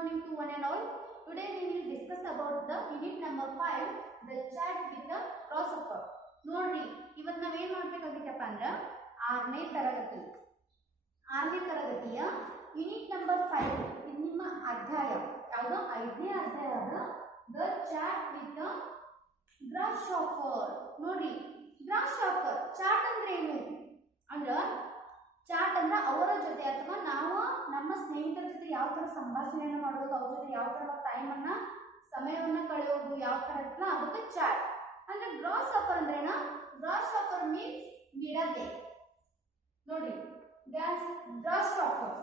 morning to one and all. Today we will discuss about the unit number 5, the chat with the grasshopper. ನೋಡ್ರಿ ಇವತ್ತು ನಾವು ಏನು ಮಾಡಬೇಕಾಗಿತ್ತಪ್ಪ ಅಂದ್ರೆ 6ನೇ ತರಗತಿಯ ಯೂನಿಟ್ ನಂಬರ್ 5 ಇದು ನಿಮ್ಮ ಅಧ್ಯಾಯ ಯಾವುದು 5ನೇ ಅಧ್ಯಾಯದ ದ ಚಾಟ್ ವಿತ್ ದ ಗ್ರಾಸ್ಹಾಪರ್. ನೋಡ್ರಿ ಗ್ರಾಸ್ಹಾಪರ್ ಚಾಟ್ ಅಂದ್ರೆ ಏನು ಅಂದ್ರೆ ಚಾಟ್ ಅಂದ್ರೆ ಅವರ ಜೊತೆ ಅಥವಾ ನಾವು ನಮ್ಮ ಸ್ನೇಹಿತರ ಜೊತೆ ಯಾವ ತರ ಸಂಭಾಷಣೆಯನ್ನು ಮಾಡೋದು, ಅವ್ರ ಜೊತೆ ಯಾವ ತರ ಸಮಯವನ್ನು ಕಳೆಯೋದು ಯಾವ ತರ ಇರ್ತಲ್ಲ ಅದಕ್ಕೆ ಚಾಟ್ ಅಂದ್ರೆ. ಗ್ರಾಸ್ಹಾಪರ್ ಅಂದ್ರೇನ, ಗ್ರಾಸ್ಹಾಪರ್ ಮೀನ್ಸ್ ಮಿಡತೆ. ನೋಡಿ ಗ್ರಾಸ್ಹಾಪರ್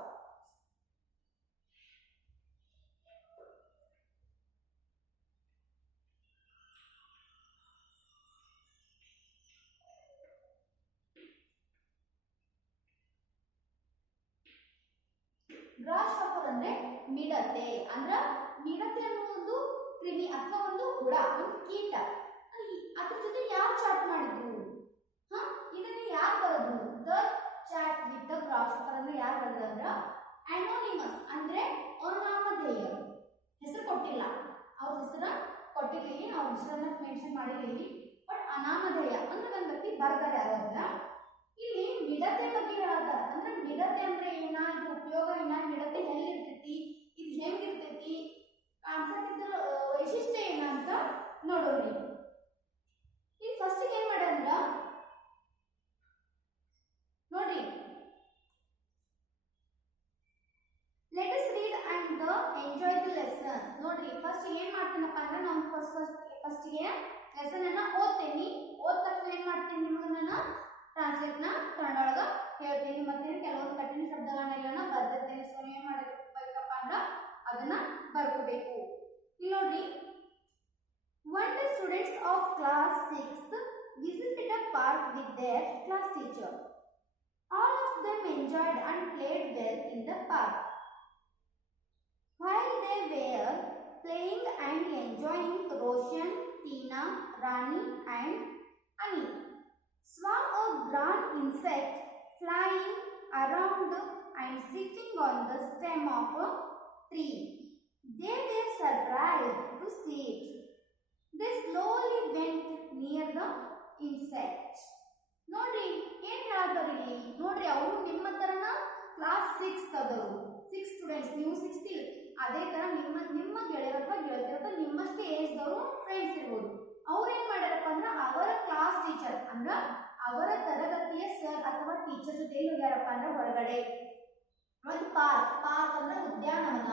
ಗ್ರಾಸ್ಹಾಪರ್ ಅಂದ್ರೆ ಮಿಡತೆ. ಅಂದ್ರ ಮಿಡತೆ ಅನ್ನೋ ಒಂದು ಕ್ರಿಮಿ ಅಥವಾ ಒಂದು ಹುಳ, ಒಂದು ಕೀಟ. ಅದ್ರ ಜೊತೆ ಯಾರು ಚಾಟ್ ಮಾಡಿದ್ರು? ಇದನ್ನ ಯಾರು ಬರೋದು? ದ ಚಾಟ್ ವಿತ್ ದ ಗ್ರಾಸ್ಹಾಪರ್ ಅಂದ್ರೆ ಯಾರು ಬರೋದು ಅಂದ್ರ ಅನೋನಿಮಸ್ ಅಂದ್ರೆ ಅನಾಮಧೇಯ. ಹೆಸರು ಕೊಟ್ಟಿಲ್ಲ, ಅವ್ರ ಹೆಸರು ಕೊಟ್ಟಿಲ್ಲ, ಅವ್ರ ಹೆಸರನ್ನ ಮೆನ್ಷನ್ ಮಾಡಿಲ್ಲ. ಬಟ್ ಅನಾಮಧೇಯ ಅಂದ್ರೆ ಒಂದು ವ್ಯಕ್ತಿ ಬರ್ತಾರೆ ಅದನ್ನ. ಇಲ್ಲಿ ಮಿಡತೆ ಬಗ್ಗೆ ಹೇಳ್ತಾರೆ. ಅಂದ್ರೆ ಮಿಡತೆ ಅಂದ್ರೆ ಏನ, ಇದ್ರ ಉಪಯೋಗ ಏನ, ಮಿಡತೆ ಎಲ್ಲಿರ್ತೈತಿ, ಇದು ಹೆಂಗಿರ್ತೈತಿ, ಕಾನ್ಸೆಪ್ಟ್ ಇದ್ರ ವೈಶಿಷ್ಟ್ಯ ಏನ ಅಂತ ನೋಡೋರಿ. ಈಗ ಫಸ್ಟ್ ಏನ್ ಮಾಡ್ಯಾರ ನೋಡ್ರಿ, let us read and enjoy the lesson. ನೋಡ್ರಿ ಫಸ್ಟ್ ಏನ್ ಮಾಡ್ತೀನಪ್ಪ ಅಂದ್ರೆ ನಾನು ಫಸ್ಟ್ ಗೆ ಲೆಸನ್ ಅನ್ನ ಓದ್ತೀನಿ. ಓದ್ ತಕ್ಷಣ ಏನ್ ಮಾಡ್ತೀನಿ, ನಿಮಗೆ ನಾನು ಟ್ರಾನ್ಸ್ಲೇಟ್ ನ ಕನ್ನಡ ಒಳಗ ಹೇಳ್ತೀನಿ. ಮತ್ತೆ ಕೆಲವೊಂದು ಕಠಿಣ ಶಬ್ದಗಳನ್ನೆಲ್ಲ ಬರ್ದಿರ್ತೇನೆ. ಸೊ ಏನ್ ಮಾಡಬೇಕಪ್ಪ ಅಂದ್ರೆ ಅದನ್ನ ಬರ್ಕೋಬೇಕು. ಇಲ್ಲಿ ನೋಡ್ರಿ, one day students of class 6th visited a park with their class teacher. All of them enjoyed and played well in the park. While they were playing and enjoying, Roshan, Tina, Rani and Ani saw a grand insect flying around and sitting on the stem of a tree. They were surprised to see it. They slowly went near the insect. ನೋಡ್ರಿ ಏನ್ ಹೇಳ್ತಾರೆ ಇಲ್ಲಿ ನೋಡ್ರಿ, ಅವರು ನಿಮ್ಮ ತರನ class 6 Tagaru 6 students, ನೀವು 6th ಇಲ್ಲ, ಅದೇ ತರ ನಿಮ್ಮ ಗೆಳೆಯರ ಅಥವಾ ಗೆಳತಿಯರ ಅಥವಾ ನಿಮ್ಮಷ್ಟೇ ಏಜ್ ದವರು ಫ್ರೆಂಡ್ಸ್ ಇರ್ಬೋದು. ಅವ್ರು ಏನ್ ಮಾಡ್ಯಾರಪ್ಪ ಅಂದ್ರೆ ಅವರ ಕ್ಲಾಸ್ ಟೀಚರ್ ಅಂದ್ರ ಅವರ ತರಗತಿಯ ಸರ್ ಅಥವಾ ಟೀಚರ್ ಜೊತೆ ಎಲ್ಲಿ ಹೋಗ್ಯಾರಪ್ಪ ಅಂದ್ರೆ ಹೊರಗಡೆ ಒಂದು ಪಾರ್ಕ್ ಅಂದ್ರೆ ಉದ್ಯಾನವನ.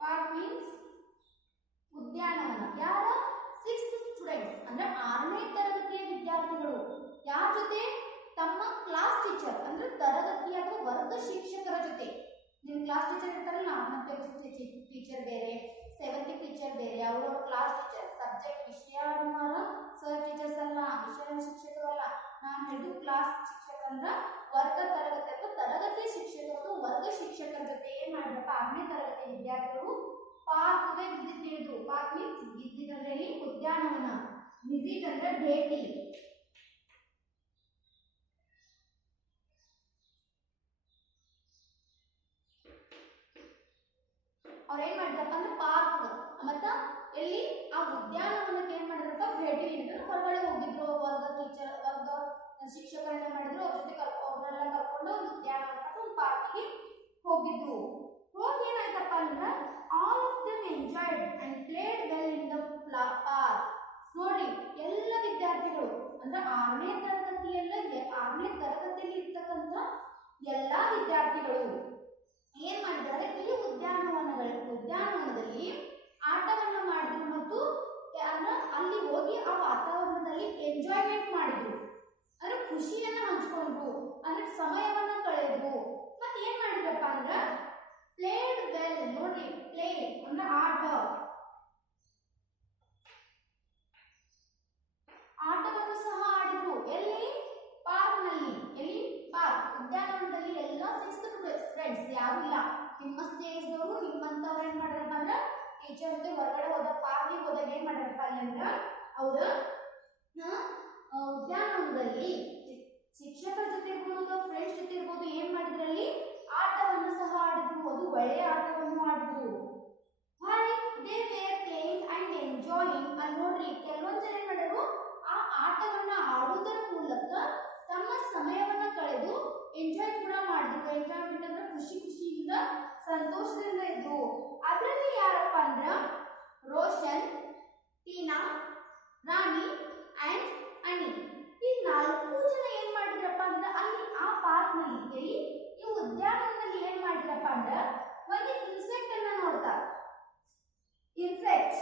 ಪಾರ್ಕ್ ಮೀನ್ಸ್ ಉದ್ಯಾನವನ. ಯಾರ 6th ಸ್ಟೂಡೆಂಟ್ಸ್ ಅಂದ್ರೆ 6ನೇ ತರಗತಿಯ ವಿದ್ಯಾರ್ಥಿಗಳು ಯಾರ ಜೊತೆ? ತಮ್ಮ ಕ್ಲಾಸ್ ಟೀಚರ್ ಅಂದ್ರೆ ತರಗತಿ ಅಥವಾ ವರ್ಗ ಶಿಕ್ಷಕರ ಜೊತೆ. ನಿಮ್ಮ ಕ್ಲಾಸ್ ಟೀಚರ್ ಇರ್ತಾರಲ್ಲ, ಮತ್ತೆ ಟೀಚರ್ ಬೇರೆ, 7th ಟೀಚರ್ ಬೇರೆ, ಅವ್ರ ಕ್ಲಾಸ್ ಟೀಚರ್ ಸಬ್ಜೆಕ್ಟ್ ವಿಷಯ ಸರ್ ಟೀಚರ್ಸ್ ಅಲ್ಲ, ವಿಷಯ ಶಿಕ್ಷಕರು ಅಲ್ಲ. ನಾನು ಹೇಳಿದ್ದು ಕ್ಲಾಸ್ ಶಿಕ್ಷಕರು ಅಂದ್ರೆ ವರ್ಗ ತರಗತಿ ಅಥವಾ ತರಗತಿ ಶಿಕ್ಷಕರು ವರ್ಗ ಶಿಕ್ಷಕರ ಜೊತೆ ಏನ್ ಮಾಡಿದ್ರಪ್ಪ, 6ನೇ ತರಗತಿ ವಿದ್ಯಾರ್ಥಿಗಳು ಪಾರ್ಕ್ಗೆ ವಿಸಿಟ್ ನೀಡಿದ್ರು. ಪಾರ್ಕ್ ಮೀನ್ಸ್ ವಿಸಿಟ್ ಅಂದ್ರೆ ಇಲ್ಲಿ ಉದ್ಯಾನವನ, ವಿಸಿಟ್ ಅಂದ್ರೆ ಭೇಟಿ. ಅವ್ರೇನ್ ಮಾಡಿದ್ರಪ್ಪ ಅಂದ್ರೆ ಪಾರ್ಕ್ ಮತ್ತ ಎಲ್ಲಿ ಆ ಉದ್ಯಾನವನಕ್ಕೆ ಏನ್ ಮಾಡಿದ್ರಪ್ಪ ಭೇಟಿ ನೀಡಿದ್ರು. ಹೊರಗಡೆ ಹೋಗಿದ್ರು, ವರ್ಗ ಶಿಕ್ಷಕರನ್ನ ಮಾಡಿದ್ರು, ಅವ್ರ ಜೊತೆ ಅವ್ರನ್ನೆಲ್ಲ ಕರ್ಕೊಂಡು ಒಂದು ಉದ್ಯಾನವನ ಒಂದು ಪಾರ್ಕಿಗೆ ಹೋಗಿದ್ರು. ಹೋಗಿ ಏನಾಯ್ತಪ್ಪ ಅಂದ್ರೆ all of them enjoyed and played well in the park. ನೋಡ್ರಿ ಎಲ್ಲ ವಿದ್ಯಾರ್ಥಿಗಳು ಅಂದ್ರೆ 6ನೇ ತರಗತಿಯಲ್ಲಿ ಇರ್ತಕ್ಕಂಥ ಎಲ್ಲಾ ವಿದ್ಯಾರ್ಥಿಗಳು ಏನ್ ಮಾಡಿದ್ದಾರೆ, ಈ ಉದ್ಯಾನವನದಲ್ಲಿ ಆಟವನ್ನ ಮಾಡಿದ್ರು ಮತ್ತು ಅಂದ್ರೆ ಅಲ್ಲಿ ಹೋಗಿ ಆ ವಾತಾವರಣದಲ್ಲಿ ಎಂಜಾಯ್ಮೆಂಟ್ ಮಾಡಿದ್ರು. ಅಂದ್ರೆ ಖುಷಿಯನ್ನ ಹಂಚ್ಕೊಂಡ್ರು, ಅಂದ್ರೆ ಸಮಯವನ್ನ ಕಳೆದ್ರು. ಮತ್ತೆ ಏನ್ ಮಾಡಿದ್ರಪ್ಪ ಅಂದ್ರೆ ಪ್ಲೇಡ್ ವೆಲ್. ನೋಡ್ರಿ ಪ್ಲೇ ಅಂದ್ರೆ ಆಟವನ್ನು ಸಹ ಆಡಿದ್ರು. ಎಲ್ಲಿ? ಪಾರ್ಕ್ ನಲ್ಲಿ. ಎಲ್ಲಿ? ಪಾರ್ಕ್ ಉದ್ಯಾನವನದಲ್ಲಿ. ಎಲ್ಲ 6th ಸ್ಟೂಡೆಂಟ್ಸ್ ಯಾರು ಇಲ್ಲ, ನಿಮ್ಮ ಸ್ಟೇಜ್ನವರು ನಿಮ್ಮಂತವ್ರು ಏನ್ ಮಾಡ್ರಪ್ಪ ಅಂದ್ರೆ ಟೀಚರ್ ಜೊತೆ ಹೊರಗಡೆ ಹೋದ ಪಾರ್ಕಿಗೆ ಹೋದಾಗ ಏನ್ ಮಾಡ್ರಪ್ಪ ಅಲ್ಲಿ ಅಂದ್ರೆ ಅವ್ರ ಉದ್ಯಾನವನದಲ್ಲಿ ಶಿಕ್ಷಕರ ಜೊತೆ ಇರ್ಬೋದು ರಾಣಿ ಅಂಡ್ ಅಣಿ. ಈ 4 ಜನ ಏನ್ ಮಾಡಿದ್ರಪ್ಪ ಅಂದ್ರೆ ಅಲ್ಲಿ ಆ ಪಾರ್ಕ್ ನಲ್ಲಿ ಎಲ್ಲಿ ಈ ಉದ್ಯಾನವನದಲ್ಲಿ ಏನ್ ಮಾಡಿದ್ರಪ್ಪ ಅಂದ್ರೆ ಒಂದು ಇನ್ಸೆಕ್ಟ್ ಅನ್ನ ನೋಡ್ತಾರ. ಇನ್ಸೆಕ್ಟ್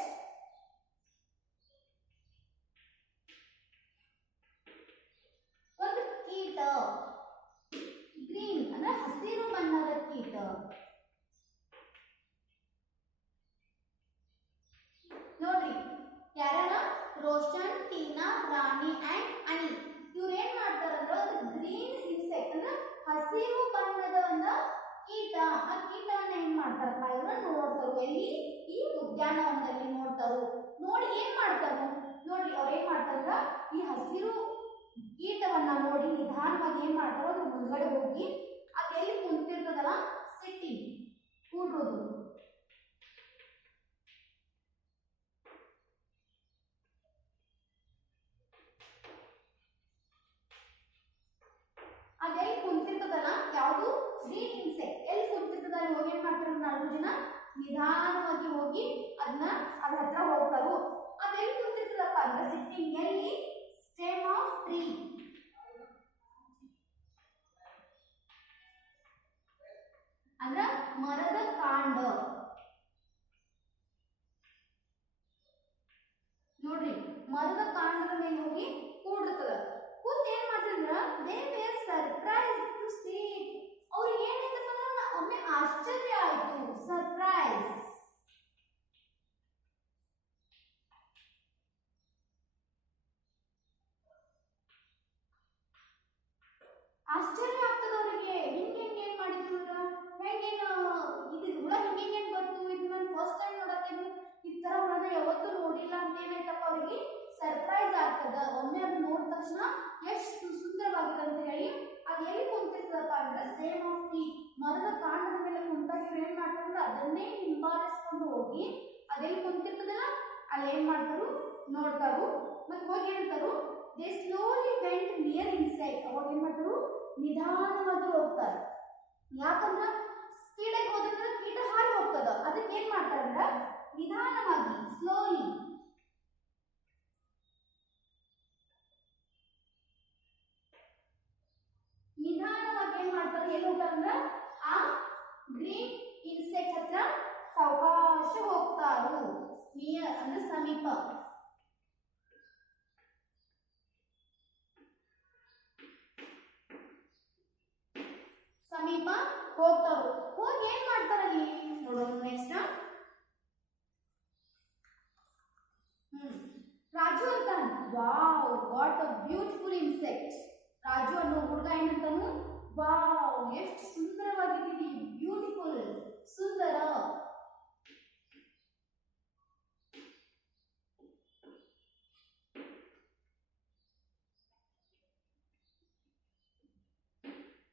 ಒಂದು ಕೀಟ, ಗ್ರೀನ್ ಅಂದ್ರೆ ಹಸಿರು ಬಣ್ಣದ ಕೀಟ. ನೋಡ್ರಿ ಯಾರನ ರೋಷನ್, ಟೀನಾ, ರಾಣಿ ಅಂಡ್ ಅನಿ ಇವ್ರು ಏನ್ ಮಾಡ್ತಾರಂದ್ರೆ ಒಂದು ಗ್ರೀನ್ ಇನ್ಸೆಕ್ಟ್ ಅಂದ್ರೆ ಹಸಿರು ಬಣ್ಣದ ಒಂದು ಕೀಟ, ಆ ಕೀಟವನ್ನ ಏನ್ ಮಾಡ್ತಾರಪ್ಪ ಇವ್ರು ನೋಡ್ತಾರು. ಎಲ್ಲಿ ಈ ಉದ್ಯಾನವನದಲ್ಲಿ ನೋಡ್ತಾರು. ನೋಡಿ ಏನ್ ಮಾಡ್ತಾರು ನೋಡ್ರಿ ಅವ್ರು ಏನ್ ಮಾಡ್ತಾರ ಈ ಹಸಿರು ಕೀಟವನ್ನ ನೋಡಿ ನಿಧಾನವಾಗಿ ಏನ್ ಮಾಡ್ತಾರೋ ಅದ್ರ ಮುಂದ್ಗಡೆ ಹೋಗಿ ಅದೆಲ್ಲಿ ಕುಂತಿರ್ತದಲ್ಲ ಸಿಟ್ಟಿಂಗ್ ಕೂಡ್ರೋದು. ಅದೆಲ್ಲಿ ಕುಂತಿರ್ತದಲ್ಲ ಯಾವುದು ಗ್ರೀನ್ ಇನ್ಸೆಕ್ಟ್ ಎಲ್ಲಿ ಕುಂತಿರ್ತದ ಅಲ್ಲಿ ಹೋಗಿ ಏನ್ ಮಾಡ್ತಾರೆ 4 ಜನ ನಿಧಾನವಾಗಿ ಹೋಗಿ ಅದನ್ನ ಅದ್ರ ಹತ್ರ ಹೋಗ್ತಾರು. ಅದೆಲ್ಲಿ ಕುಂತಿರ್ತದಪ್ಪ ಅಂದ್ರೆ ಸಿಟ್ಟಿಂಗ್ ಎಲ್ಲಿ ಸ್ಟೆಮ್ ಆಫ್ ಟ್ರೀ ಅಂದ್ರ ಮರದ ಕಾಂಡ. ನೋಡ್ರಿ ಮರದ ಕಾಂಡದ ಮೇಲೆ ಹೋಗಿ ಕೂಡಿರ್ತದ. ಕೂತ್ ಏನ್ ಮಾಡ್ತಿದ್ರ they were surprise to see it. ಅವ್ರಿಗೆ ಏನಾಯ್ತಪ್ಪ ಅಂದ್ರೆ ಒಮ್ಮೆ ಆಶ್ಚರ್ಯ ಆಯ್ತು, ಸರ್ಪ್ರೈಸ್. ಆಶ್ಚರ್ಯ ಆಗ್ತದ ಅವರಿಗೆ. ಹಿಂಗೆ ಏನ್ ಮಾಡಿದ್ರು ಹೆಂಗೇನು ಇದು ಹುಳ ಹಿಂಗೆ ಬಂತು, ಇದು ನಾನು ಫಸ್ಟ್ ಟೈಮ್ ನೋಡತ್ತೀನಿ, ಈ ತರ ಹುಳನ ಯಾವತ್ತೂ ನೋಡಿಲ್ಲ ಅಂತ ಏನಾಯ್ತಪ್ಪ ಅವ್ರಿಗೆ ಸರ್ಪ್ರೈಸ್ ಆಗ್ತದ. ಒಮ್ಮೆ ಅದು ನೋಡಿದ ತಕ್ಷಣ ಎಷ್ಟು ಸುಂದರವಾಗಿದೆ ಅಂತ ಹೇಳಿ ಅದು ಎಲ್ಲಿ ಕುಂತಿರ್ತದಪ್ಪ ಅಂದ್ರೆ ಸ್ಟೆಮ್ ಆಫ್ ಟ್ರೀ ಮರದ ಕಾಂಡದ ಮೇಲೆ ಕುಂತಾಗ ಇವ್ರು ಏನ್ ಮಾಡ್ತಾರಂದ್ರೆ ಅದನ್ನೇ ಹಿಂಬಾಲಿಸ್ಕೊಂಡು ಹೋಗಿ ಅದೆಲ್ಲಿ ಕುಂತಿರ್ತದಲ್ಲ ಅಲ್ಲಿ ಏನ್ ಮಾಡ್ತಾರು ನೋಡ್ತಾರು. ಮತ್ತೆ ಹೋಗಿ ಏನಂತಾರು they slowly went near inside. ಅವಾಗ ಏನ್ ಮಾಡ್ತಾರು ನಿಧಾನವಾಗಿ ಹೋಗ್ತಾರೆ. ಯಾಕಂದ್ರ ಸ್ಪೀಡಾಗಿ ಹೋದ್ರೆ ಕೀಟ ಹಾರಿ ಹೋಗ್ತದ. ಅದಕ್ಕೆ ಏನ್ ಮಾಡ್ತಾರಂದ್ರ ನಿಧಾನವಾಗಿ ಸ್ಲೋಲಿ ನಿಧಾನವಾಗಿ ಏನ್ ಮಾಡ್ತಾರೆ ಎಲ್ಲಿ ಹೋಗ್ತಾರಂದ್ರ ಆ ಗ್ರೀನ್ ಇನ್ಸೆಕ್ಟ್ ಹತ್ರ ಸಾವಕಾಶ ಹೋಗ್ತಾರು. ನಿಯರ್ ಅಂದ್ರೆ ಸಮೀಪ. ಸಮೀಪ ಹೋಗ್ತಾರು. ಹೋಗಿ ಏನ್ ಮಾಡ್ತಾರಲ್ಲಿ ನೋಡೋಣ ನೆಕ್ಸ್ಟ್. ರಾಜು ಅಂತಾನ wow what a beautiful insect. Raju ಅನ್ನೋ ಹುಡುಗ ಏನಂತಾನು ವಾವ್ ಎಷ್ಟು ಸುಂದರವಾಗಿದ್ದೀವಿ, ಬ್ಯೂಟಿಫುಲ್ ಸುಂದರ.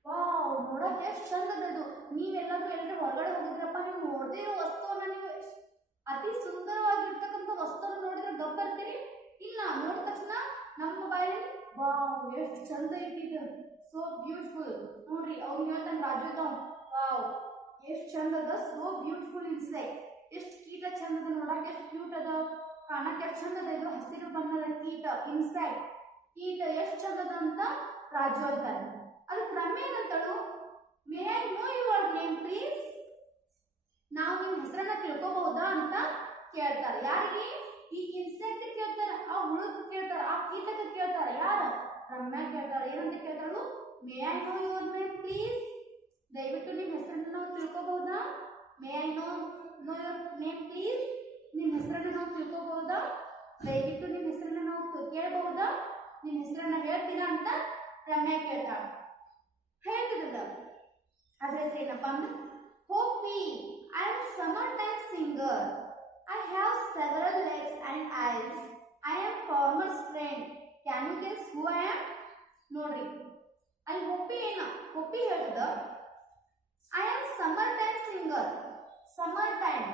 ವಾವ್ ನೋಡಕ್ ಎಷ್ಟು ಚಂದದದು. ನೀವೆಲ್ಲಾದ್ರೂ ಎಲ್ಲರೂ ಹೊರಗಡೆ ಹೋಗಿದ್ರಪ್ಪ ನೀವು ನೋಡದೇ ಇರೋ ವಸ್ತುವನ್ನ ನೀವು ಅತಿ ಸುಂದರವಾಗಿರ್ತಕ್ಕಂಥ ವಸ್ತುವನ್ನು ನೋಡಿದ್ರೆ ಗಬ್ಬರ್ತೀರಿ ಇಲ್ಲ, ನೋಡಿದ ತಕ್ಷಣ ನಮ್ಮ ಮೊಬೈಲ್ ವಾವ್ ಎಷ್ಟು ಚಂದ ಐತಿದು, ಸೋ ಬ್ಯೂಟಿಫುಲ್. ನೋಡ್ರಿ ಅವ್ನು ಹೇಳ್ತಾನೆ ರಾಜು ವಾವ್ ಎಷ್ಟು ಚಂದ ಅದ, ಸೋ ಬ್ಯೂಟಿಫುಲ್ ಇನ್ಸೆಕ್ಟ್. ಎಷ್ಟು ಕೀಟ ಚಂದ ಅದ, ನೋಡಕ್ ಎಷ್ಟು ಕ್ಯೂಟ್ ಅದ, ಕಾಣಕ್ಕೆ ಎಷ್ಟು ಚಂದ ಅದ. ಇದು ಹಸಿರು ಬಣ್ಣದ ಕೀಟ ಇನ್ಸೆಕ್ಟ್ ಕೀಟ ಎಷ್ಟು ಚಂದ ಅದ ಅಂತ ರಾಜು ಅಂತಾನೆ. ಅದಕ್ಕೆ ರಮ್ಯ ಏನಂತಳು may I know your name please. ನಾವು ನಿಮ್ಮ ಹೆಸರನ್ನ ತಿಳ್ಕೋಬಹುದಾ ಅಂತ ಕೇಳ್ತಾರೆ. ಯಾರಿಗೆ ಈ ಇನ್ಸೆಕ್ಟ್ ಕೇಳ್ತಾರೆ, ಆ ಹುಳುಕ್ ಕೇಳ್ತಾರೆ, ಆ ಕೀಟಕ್ಕೆ ಕೇಳ್ತಾರೆ. ಯಾರ ರಮ್ಯಾ ಕೇಳ್ತಾರೆ. ಏನಂತ ಕೇಳ್ತಾಳು may I know your name please. ದಯವಿಟ್ಟು ನಿಮ್ಮ ಹೆಸರನ್ನ ನಾವು ತಿಳ್ಕೋಬಹುದಾ. May I know your name please. ನಿಮ್ಮ ಹೆಸರನ್ನ ನಾವು ತಿಳ್ಕೋಬಹುದಾ, ದಯವಿಟ್ಟು ನಿಮ್ಮ ಹೆಸರನ್ನ ನಾವು ಕೇಳಬಹುದಾ, ನಿಮ್ಮ ಹೆಸರನ್ನ ಹೇಳ್ತೀರಾ ಅಂತ ರಮ್ಯಾ ಕೇಳ್ತಾಳ. ಹೇಳ್ತಿದ್ದ ಅದ್ರ ಹೆಸರು ಏನಪ್ಪ ಅಂದ್ರೆ Hoppy. I am summer time singer. I have several legs and eyes. I am farmer's friend. Can you guess who I am? ನೋಡ್ರಿ ಅಲ್ಲಿ ಹೊಪ್ಪಿ ಏನ ಹೊಪ್ಪಿ ಹೇಳ್ತದ I am summer time singer. Summer time.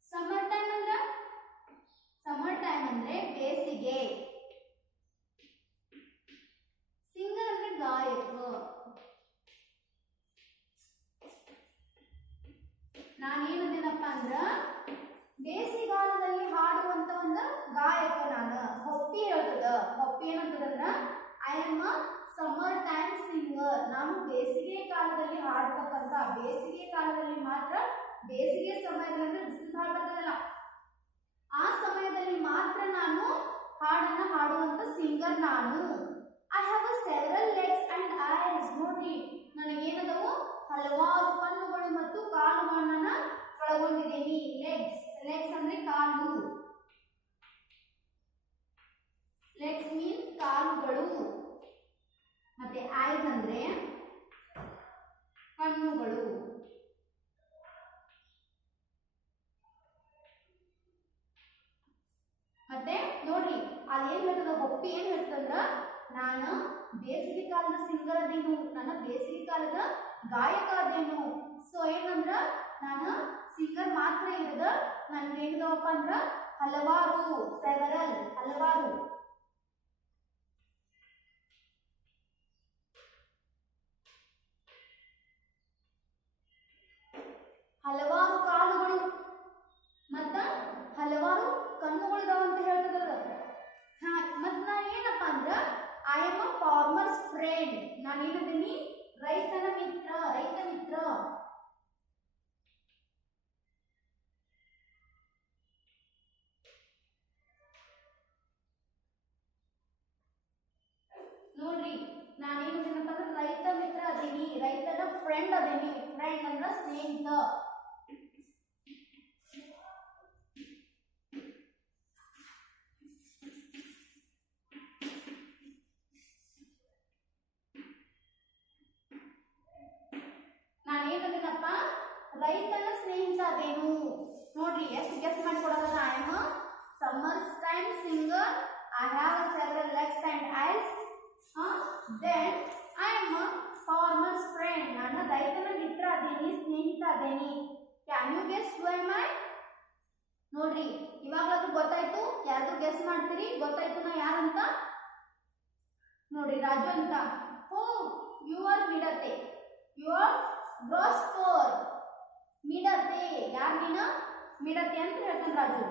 Summer time ಅಂದ್ರೆ ಬೇಸಿಗೆ. Singer ಅಂದ್ರೆ ಗಾಯಕ. ನಾನೇನದೇನಪ್ಪ ಅಂದ್ರ ಬೇಸಿಗೆಗಾಲದಲ್ಲಿ ಹಾಡುವಂತ ಒಂದು I am a summer time singer. ನಾನು ಬೇಸಿಗೆ ಕಾಲದಲ್ಲಿ ಹಾಡ್ತಕ್ಕಂಥ, ಬೇಸಿಗೆ ಕಾಲದಲ್ಲಿ ಮಾತ್ರ, ಬೇಸಿಗೆ ಸಮಯದಲ್ಲಿ ಅಂದ್ರೆ ಬಿಸಿಲು ಭಾಳ ಬರ್ತದಲ್ಲ ಆ ಸಮಯದಲ್ಲಿ ಮಾತ್ರ ನಾನು ಹಾಡನ್ನ ಹಾಡುವಂತ ಸಿಂಗರ್ ನಾನು. I have a several legs and ice. ನೋಡ್ರಿ ನನಗೇನದವು ಹಲವಾರು ಕಣ್ಣುಗಳು ಮತ್ತು ಕಾಲುಗಳನ್ನ ಒಳಗೊಂಡಿದ್ದೀನಿ. ಲೆಗ್ಸ್, ಲೆಗ್ಸ್ ಅಂದ್ರೆ ಕಾಲು, ಲೆಗ್ಸ್ ಮೀನ್ಸ್ ಕಾಲುಗಳು, ಮತ್ತೆ ಐಸ್ ಅಂದ್ರೆ ಕಣ್ಣುಗಳು. ಮತ್ತೆ ನೋಡ್ರಿ ಅದೇನ್ ಹೇಳ್ತದ ಹೊಪ್ಪಿ ಏನ್ ಹೇಳ್ತಂದ್ರ ನಾನು ಬೇಸಿಗೆ ಕಾಲದ ಸಿಂಗರ್ ಅದೇನು, ನನ್ನ ಬೇಸಿಗೆ ಕಾಲದ ಗಾಯಕ ಅದೇನು. ಸೊ ಏನಂದ್ರ ನಾನು ಸಿಂಗರ್ ಮಾತ್ರ ಇರದ ನನ್ಗೆ ಏನಿದವಪ್ಪ ಅಂದ್ರ ಹಲವಾರು, ಸೆವೆರಲ್ ಹಲವಾರು, ಹಲವಾರು ಕಾಲುಗಳು ಮತ್ತ ಹಲವಾರು ಕಣ್ಣುಗಳಿದಾವ ಅಂತ ಹೇಳ್ತದ. ಹಾ ಮತ್ ನಾ ಏನಪ್ಪ ಅಂದ್ರ I am a farmers friend. ನಾನು ಏನದೀನಿ ರೈತನ ಮಿತ್ರ, ರೈತ ಮಿತ್ರ. ನೋಡ್ರಿ ನಾನೇನಪ್ಪ ಅಂದ್ರೆ ರೈತ ಮಿತ್ರ ಅದೀನಿ, ರೈತನ ಫ್ರೆಂಡ್ ಅದೀನಿ. ಫ್ರೆಂಡ್ ಅಂದ್ರ ಸ್ನೇಹಿತ. ನಾನೇನಪ್ಪ ರೈತನ ಸ್ನೇಹಿತ ಅದೇನು. ನೋಡ್ರಿ ಎಷ್ಟು ಗೆಸ್ ಮಾಡಿ ಕೊಡೋದ. I am a summer time singer, I have several legs and eyes, then I am a farmers friend. ನನ್ನ ರೈತನ ಮಿತ್ರ ಅದೇನಿ, ಸ್ನೇಹಿತ ಅದೇನಿ. Can you guess who am I? ನೋಡ್ರಿ ಇವಾಗಲೂ ಗೊತ್ತಾಯ್ತು, ಯಾರಾದ್ರೂ ಗೆಸ್ ಮಾಡ್ತೀರಿ? ಗೊತ್ತಾಯ್ತು ನಾ ಯಾರಂತ? ನೋಡ್ರಿ ರಾಜು ಅಂತ. ಓ ಯು ಆರ್ ಮಿಡತೆ, ಯು ಆರ್ ಗ್ರಾಸ್ ಫೋರ್. ಮಿಡತೆ ಯಾರು ನೀನು? ಮಿಡತೆ ಅಂತ ಹೇಳ್ತಾನೆ ರಾಜು.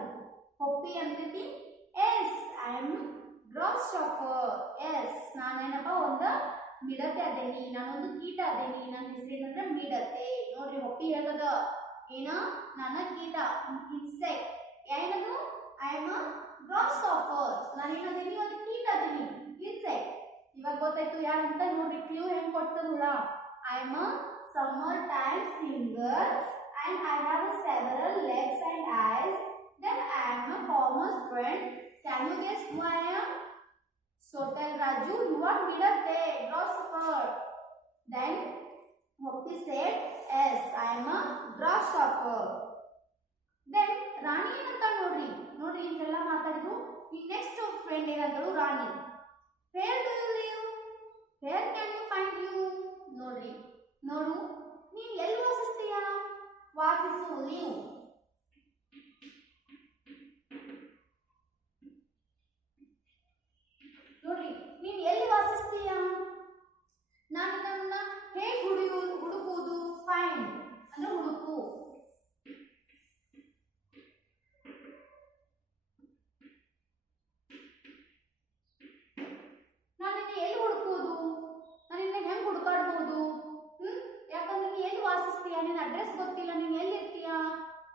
ಹೊಪ್ಪಿ ಅಂತೈತಿ yes I am grasshopper. Yes ನಾನೇನಪ್ಪ ಒಂದು ಮಿಡತೆ ಅದೇನಿ, ನಾನೊಂದು ಕೀಟ ಅದೇನಿ. ನನ್ನ ಹೆಸರೇನಂದ್ರೆ ಮಿಡತೆ. ನೋಡ್ರಿ ಹೊಪ್ಪಿ ಹೇಳ್ತದ ಏನ ನನ್ನ ಕೀಟ, ಇನ್ಸೆಕ್ಟ್. ಏನದು I am a gross chauffeur. ನಾನೇನದೇನಿ ಒಂದು ಕೀಟ ಅದೇನಿ, ಇನ್ಸೆಕ್ಟ್. ಇವಾಗ ಗೊತ್ತಾಯ್ತು ಯಾರಂತ. ನೋಡ್ರಿ ಕ್ಲೂ ಹೆಂಗ್ ಕೊಡ್ತದ ಹುಳ. I am a summer time singer and I have several legs and eyes. Then I am a farmer's friend. Can you guess who I am? So tell Raju, you are Midate, grasshopper. Then Hopi said, yes, I am a grasshopper. Then Rani ಏನಂತ ನೋಡ್ರಿ. ನೋಡ್ರಿ ಇದೆಲ್ಲ ಮಾತಾಡಿದ್ರು. ಈ next friend ಏನಂತಳು Rani. Where do you live? Where can you find you? ನೋಡ್ರಿ ನೋಡು ನೀನು ಎಲ್ಲಿ ವಾಸಿಸ್ತೀಯ? ವಾಸಿಸು ನೀವು. ನೋಡ್ರಿ ನೀನು ಎಲ್ಲಿ ವಾಸಿಸ್ತೀಯ? ನಾನು ನನ್ನ ಹೇಗೆ ಹುಡುಕುವುದು? ಫೈಂಡ್ ಅಂದ್ರೆ ಹುಡುಕು. ನಾನು ನಿನ್ನ ಎಲ್ಲಿ ಹುಡುಕುವುದು? ನಾನು ನಿನ್ನ ಹೆಂಗೆ ಹುಡುಕಾಡ್ಬೋದು? ಯಾಕಂದ್ರೆ ನೀನು ಎಲ್ಲಿ ವಾಸಿಸ್ತೀಯ? ನಿನ್ನ ಅಡ್ರೆಸ್ ಗೊತ್ತಿಲ್ಲ, ನೀನು ಎಲ್ಲಿರ್ತೀಯ?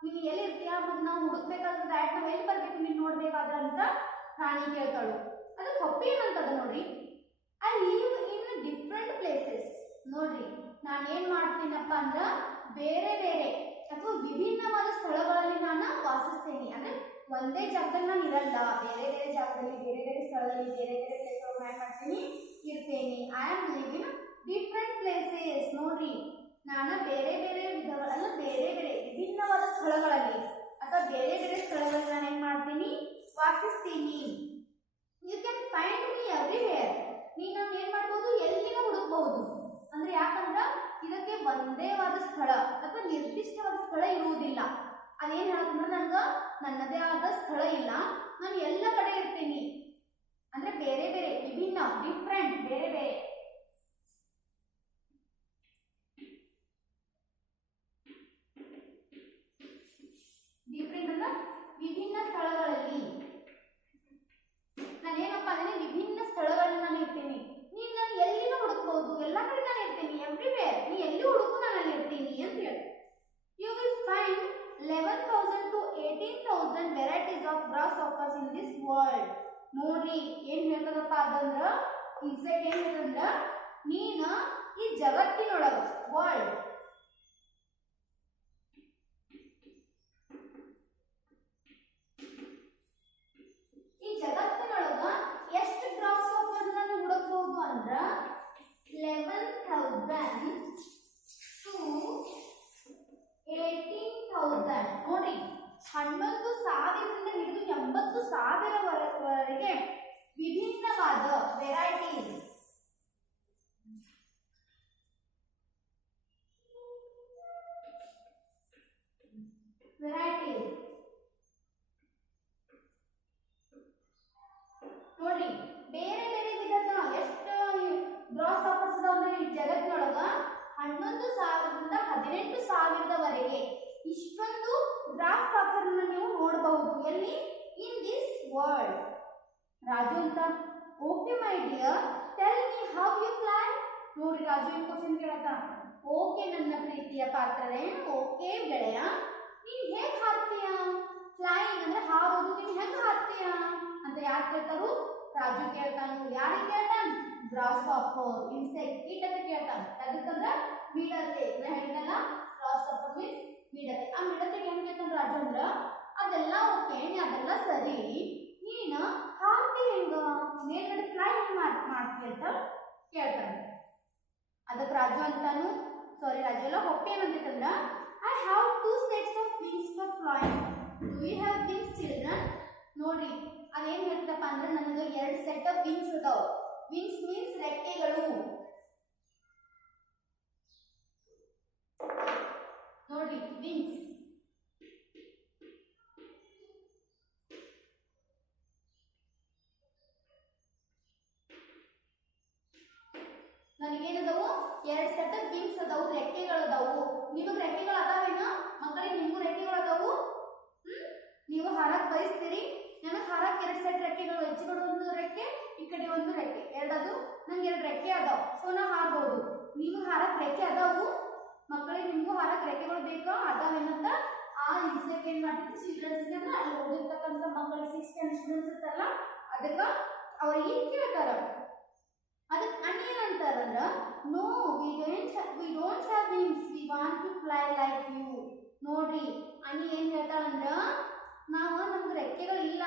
ನೀನು ಎಲ್ಲಿರ್ತೀಯ ಮತ್ತು ನಾವು ಹುಡುಕ್ಬೇಕಾದ್ರೆ ಡೈರೆಕ್ಟ್ ನಾವು ಎಲ್ಲಿ ಬರ್ಬೇಕು ನೀನು ನೋಡ್ಬೇಕಾದ್ರೆ ಅಂತ ರಾಣಿ ಕೇಳ್ತಾಳು. ಅದಕ್ಕೆ ಹೊಪ್ಪಿ ಏನಂತದ ನೋಡ್ರಿ, I live in different places. ನೋಡ್ರಿ ನಾನು ಏನು ಮಾಡ್ತೀನಪ್ಪ ಅಂದ್ರೆ ಬೇರೆ ಬೇರೆ ಅಥವಾ ವಿಭಿನ್ನವಾದ ಸ್ಥಳಗಳಲ್ಲಿ ನಾನು ವಾಸಿಸ್ತೇನೆ. ಅಂದ್ರೆ ಒಂದೇ ಜಾಗದಲ್ಲಿ ನಾನು ಇರಲ್ಲ, ಬೇರೆ ಬೇರೆ ಜಾಗದಲ್ಲಿ, ಬೇರೆ ಬೇರೆ ಸ್ಥಳದಲ್ಲಿ, ಬೇರೆ ಬೇರೆ ಪ್ಲೇಸ್ ಒಳಗೆ ಮಾಡ್ತೀನಿ, ಇರ್ತೇನೆ. I am live in different places. ನೋಡ್ರಿ ನಾನು ಬೇರೆ ಬೇರೆ ವಿಧಗಳ, ಬೇರೆ ಬೇರೆ ವಿಭಿನ್ನವಾದ ಸ್ಥಳಗಳಲ್ಲಿ ಅಥವಾ ಬೇರೆ ಬೇರೆ ಸ್ಥಳಗಳಲ್ಲಿ ನಾನು ಏನು ಮಾಡ್ತೀನಿ? ವಾಸಿಸ್ತೀನಿ. You can find me everywhere. ನೀನು ನಾನು ಏನು ಮಾಡ್ಬೋದು? ಎಲ್ಲಿನ ಹುಡುಕಬಹುದು. ಅಂದ್ರೆ ಯಾಕಂದ್ರೆ ಇದಕ್ಕೆ ಒಂದೇವಾದ ಸ್ಥಳ ಅಥವಾ ನಿರ್ದಿಷ್ಟವಾದ ಸ್ಥಳ ಇರುವುದಿಲ್ಲ. ಅದೇನು ಹೇಳಕ್ಕಂದ್ರೆ ನನಗೆ ನನ್ನದೇ ಆದ ಸ್ಥಳ ಇಲ್ಲ, ನಾನು ಎಲ್ಲ ಕಡೆ ಇರ್ತೀನಿ. ಅಂದ್ರೆ ಬೇರೆ ಬೇರೆ, ವಿಭಿನ್ನ, ಡಿಫ್ರೆಂಟ್, ಬೇರೆ ಬೇರೆ. ಡಿಫ್ರೆಂಟ್ ಅಂದ್ರೆ ವಿಭಿನ್ನ ಸ್ಥಳಗಳಲ್ಲಿ ನಾನೇನಪ್ಪ ಅಂದ್ರೆ ವಿಭಿನ್ನ ಸ್ಥಳಗಳಲ್ಲಿ ನಾನು ವರ್ಲ್ಡ್. ನೋಡ್ರಿ ಏನ್ ಹೇಳ್ತದಪ್ಪ ಅದಂದ್ರ ಇನ್ಸೆಕ್ಟ್ ಏನ್ ಹೇಳ್ತಂದ್ರ ನೀನ ಈ ಜಗತ್ತಿನೊಳಗ ವರ್ಲ್ಡ್ ಈ ಜಗತ್ತಿನೊಳಗ ಎಷ್ಟು ಗ್ರಾಸ್ ಆಫರ್ ಹುಡುಕಬಹುದು ಅಂದ್ರ 11,000 to 18,000. ನೋಡಿ 11,000ರಿಂದ ಹಿಡಿದು 80,000 ವಿಭಿನ್ನವಾದ ವೆರೈಟೀಸ್ ನೋಡ್ರಿ ಬೇರೆ ಬೇರೆ ವಿಧದ ಎಷ್ಟು ಗ್ರಾಸ್ ಆಫರ್ಸ್ ಅದಾವಂದ್ರೆ ಈ ಜಗತ್ತಿನೊಳಗ 11,000ರಿಂದ 18,000ವರೆಗೆ ಇಷ್ಟೊಂದು ಗ್ರಾಸ್ ಆಫರ್ ನೀವು ನೋಡಬಹುದು ಎಲ್ಲಿ ಇನ್ ದಿಸ್ ವರ್ಲ್ಡ್. ರಾಜು ಅಂತ okay my dear tell me how you fly. ನೋಡ್ರಿ ರಾಜು ಏನ್ ಕ್ವಶನ್ ಕೇಳತ್ತ ಓಕೆ ನನ್ನ ಪ್ರೀತಿಯ ಪಾತ್ರರೇ ಓಕೆ ಗೆಳೆಯ ನೀನ್ ಹೇಗ್ ಹಾರ್ತೀಯ. ಫ್ಲೈಯಿಂಗ್ ಅಂದ್ರೆ ಹಾರೋದು ನೀನ್ ಹೆಂಗ್ ಹಾರ್ತೀಯ ಅಂತ ಯಾರು ಕೇಳ್ತಾರು ರಾಜು ಕೇಳ್ತಾನು. ಯಾರಿಗೆ ಕೇಳ್ತಾನ ಗ್ರಾಸ್ ಆಫರ್ ಇನ್ಸೆಕ್ಟ್ ಕೀಟಕ್ಕೆ ಕೇಳ್ತಾನ. ಅದಕ್ಕಂದ್ರ ಮಿಡತೆ ನಾ ಹೇಳಿದ್ನಲ್ಲ ಗ್ರಾಸ್ ಆಫರ್ ಮೀನ್ಸ್ ಮಿಡತೆ. ಆ ಮಿಡತೆಗೆ ಏನ್ ಕೇಳ್ತಾನ ರಾಜು ಅಂದ್ರ ಅದೆಲ್ಲ ಓಕೆ ಅದೆಲ್ಲ ಸರಿ ನೀನ ಹಾರ್ತಿ ಹೆಂಗ ಮೇಲ್ಗಡೆ ಫ್ಲೈ ಹೆಂಗ್ ಮಾಡ್ತಿ ಅಂತ ಕೇಳ್ತಾನೆ. ಅದಕ್ಕೆ ರಾಜು ಅಂತಾನು ರಾಜು ಎಲ್ಲ ಹೊಟ್ಟೆ ಏನಂತಂದ್ರ I have 2 sets of wings for flying. Do you have wings children? ನೋಡ್ರಿ ಅದೇನ್ ಹೇಳ್ತಪ್ಪ ಅಂದ್ರೆ ನನಗೆ 2 ಸೆಟ್ ಆಫ್ ವಿಂಗ್ಸ್ ಅದಾವ. ವಿಂಗ್ಸ್ ಮೀನ್ಸ್ ರೆಕ್ಕೆಗಳು. ನೋಡ್ರಿ ವಿಂಗ್ಸ್ ನನಗೇನದಾವು 2 ಸೆಟ್ ಆಫ್ ವಿಂಗ್ಸ್ ಅದಾವು ರೆಕ್ಕೆಗಳು ಅದಾವು. ನಿಮಗೆ ರೆಕ್ಕೆಗಳು ಅದಾವೇನ ಮಕ್ಕಳಿಗೆ? ನಿಮಗೂ ರೆಕ್ಕೆಗಳು ಅದಾವು. ನೀವು ಹಾರಕ್ ಬಯಸ್ತೀರಿ. ನನಗೆ ಹಾರಕ್ 2 ಸೆಟ್ ರೆಕ್ಕೆಗಳು ಹೆಚ್ಚುಗಳು ಒಂದು ರೆಕ್ಕೆ ಈ ಕಡೆ ಒಂದು ರೆಕ್ಕೆ ಎರಡದು ನಂಗೆ 2 ರೆಕ್ಕೆ ಅದಾವ. ಸೊ ನಾ ಹಾರಬಹುದು. ನಿಮಗೆ ಹಾರಕ್ ರೆಕ್ಕೆ ಅದಾವು ಮಕ್ಕಳಿಗೆ? ನಿಮಗೂ ಹಾರಕ್ ರೆಕ್ಕೆಗಳು ಬೇಕಾ ಅದಾವೇನಂತ ಆ ಇನ್ಸೆಕ್ಟ್ ಏನ್ ಮಾಡ್ತಿತ್ತು ಚಿಲ್ಡ್ರನ್ಸ್ಗೆ ಅಂದ್ರೆ ಅಲ್ಲಿ ಓದಿರ್ತಕ್ಕಂಥ ಮಕ್ಕಳಿಗೆ 6th standard ಸ್ಟೂಡೆಂಟ್ಸ್ ಇರ್ತಾರಲ್ಲ ಅದಕ್ಕೆ ಅವ್ರಿಗೆ ಕೇಳ್ತಾರ. ಅದಕ್ಕೆ ಅನೇನಂತಾರಂದ್ರ no we don't have wings we want to fly like you. ನೋಡ್ರಿ ಅನಿ ಏನ್ ಹೇಳ್ತಾಳಂದ್ರ ನಮ್ಗೆ ರೆಕ್ಕೆಗಳು ಇಲ್ಲ,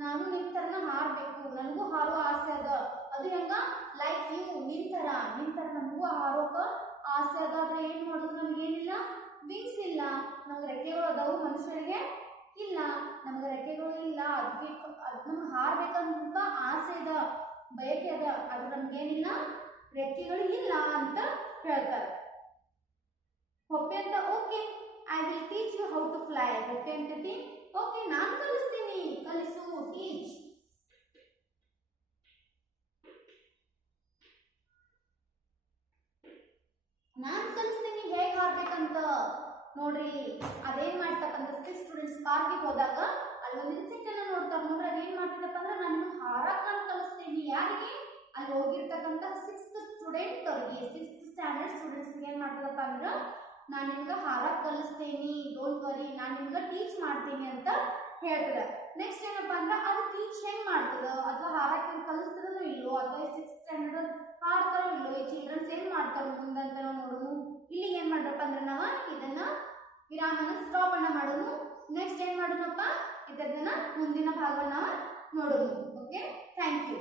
ನಾನು ನಿನ್ ತರನ ಹಾರಬೇಕು, ನನಗೂ ಹಾರುವ ಆಸೆ ಅದ. ಅದು ಹೆಂಗ ಲೈಕ್ ಯು ನಿನ್ ತರ ನಮಗೂ ಹಾರೋಕ ಆಸೆ ಅದ. ಆದ್ರೆ ಏನ್ ಮಾಡೋದು ನಮಗೇನಿಲ್ಲ ವಿಂಗ್ಸ್ ಇಲ್ಲ. ನಮ್ಗೆ ರೆಕ್ಕೆಗಳು ಅದಾವು ಮನುಷ್ಯರಿಗೆ ಇಲ್ಲ, ನಮ್ಗೆ ರೆಕ್ಕೆಗಳು ಇಲ್ಲ. ಅದಕ್ಕೆ ನಮ್ಗೆ ಹಾರ್ಬೇಕಂತ ಆಸೆ ಅದ ಬಯಕೆ ಅದ ಅದು ನಮ್ಗೇನಿಲ್ಲ ರೆಕ್ಕೆಗಳು ಇಲ್ಲ ಅಂತ ಹೇಳ್ತಾರೆ. ಹೊಪ್ಪೆ ಅಂತ okay I will teach you how to fly. Hoppy ಅಂತತಿ ಓಕೆ ನಾನು ಕಲಿಸ್ತೀನಿ, ಕಲಿಸು ಟೀಚ್. ನಾನು ಕಲಿಸ್ತೀನಿ ಹೇಗೆ ಹಾರ್ಬೇಕಂತ. ನೋಡ್ರಿ ಅದೇನ್ ಮಾಡ್ತಪ್ಪ ಅಂದ್ರೆ 6 ಸ್ಟೂಡೆಂಟ್ಸ್ ಪಾರ್ಕಿಗೆ ಹೋದಾಗ ಅಲ್ಲಿ ಒಂದು ಇನ್ಸೆಕ್ಟ್ ಅನ್ನ ನೋಡ್ತಾರೆ. ನೋಡ್ರಿ ಅದೇನ್ ಮಾಡ್ತಿದ್ದಪ್ಪ ಅಂದ್ರೆ ನಾನು ನಿಮ್ಗೆ ಹಾರಕ್ ನಾನು ಕಲಿಸ್ತೀನಿ. ಯಾರಿಗೆ? ಅಲ್ಲಿ ಹೋಗಿರ್ತಕ್ಕಂಥ 6th ಸ್ಟೂಡೆಂಟ್ ಅವ್ರಿಗೆ 6th ಸ್ಟ್ಯಾಂಡರ್ಡ್ ಸ್ಟೂಡೆಂಟ್ಸ್ಗೆ ಏನ್ ಮಾಡ್ತದಪ್ಪ ಅಂದ್ರೆ ನಾನು ನಿಮ್ಗೆ ಹಾರಕ್ ಕಲಿಸ್ತೀನಿ, ಡೋಂಟ್ ವರಿ ನಾನು ನಿಮ್ಗೆ ಟೀಚ್ ಮಾಡ್ತೀನಿ ಅಂತ ಹೇಳ್ತದ. ನೆಕ್ಸ್ಟ್ ಏನಪ್ಪ ಅಂದ್ರೆ ಅದು ಟೀಚ್ ಹೆಂಗ್ ಮಾಡ್ತದ ಅಥವಾ ಹಾರಕ್ ಕಲಿಸ್ತದೋ ಇಲ್ಲೋ ಅಥವಾ 6th ಸ್ಟ್ಯಾಂಡರ್ಡ್ ಹಾಡ್ತಾರೋ ಇಲ್ಲೋ ಈ ಚಿಲ್ಡ್ರನ್ಸ್ ಏನ್ ಮಾಡ್ತಾರೋ ಮುಂದಂತ ನಾವು ನೋಡೋಣ. ಇಲ್ಲಿ ಏನ್ ಮಾಡ್ರಪ್ಪ ಅಂದ್ರೆ ನಾವು ಇದನ್ನ ವಿರಾಮನ ಸ್ಟಾಪ್ ಅನ್ನ ಮಾಡೋಣ. ನೆಕ್ಸ್ಟ್ ಏನ್ ಮಾಡೋಣಪ್ಪ ಇದನ್ನ ಮುಂದಿನ ಭಾಗವನ್ನ ನೋಡೋಣ. Okay thank you.